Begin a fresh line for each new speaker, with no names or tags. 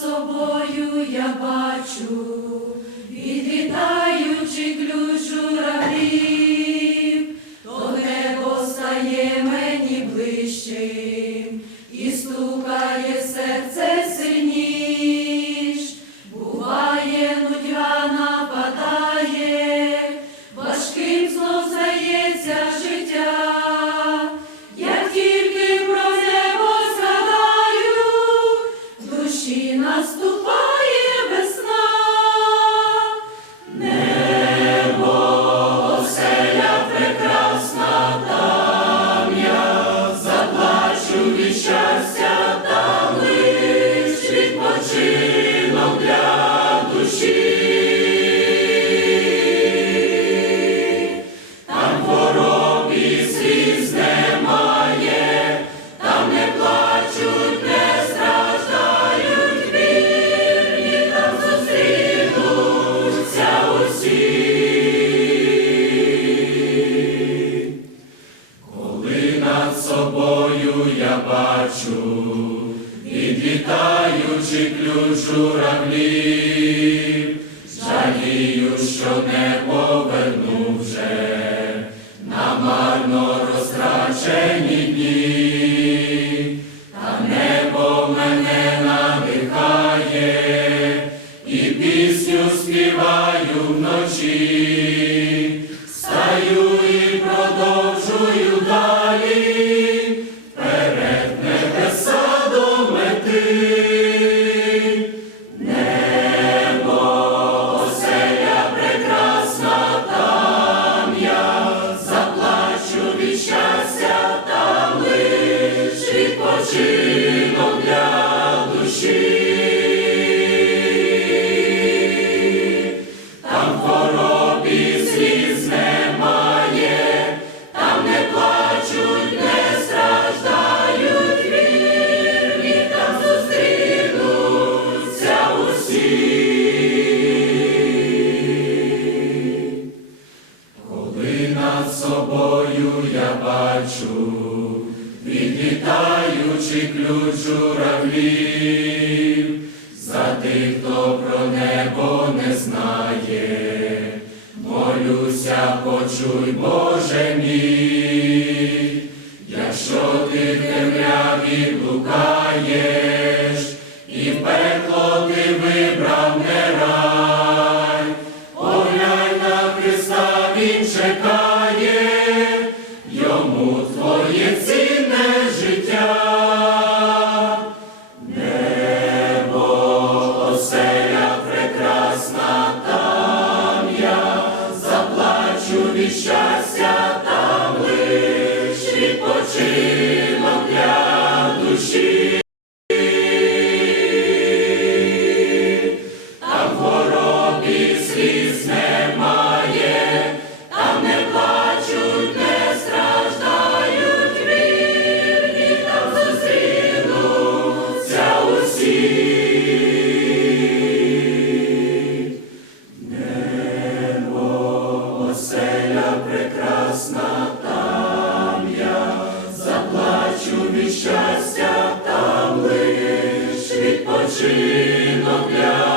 собою я бачу, відлітаючи бачу, відлітаючи ключ журавлів, жалію, що не поверну вже на марно розтрачені відпочинок для душі. Там хвороб і сліз немає, там не плачуть, не страждають вірні, там зустрінуться усі. Коли над собою я бачу, відлітаючи ключ журавлів, за тих, хто про небо не знає, молюся, почуй, Боже мій, якщо ти в темряві блукаєш, і пекло ти вибрав не рай, прекрасна там я, заплачу від щастя там лиш відпочинок я.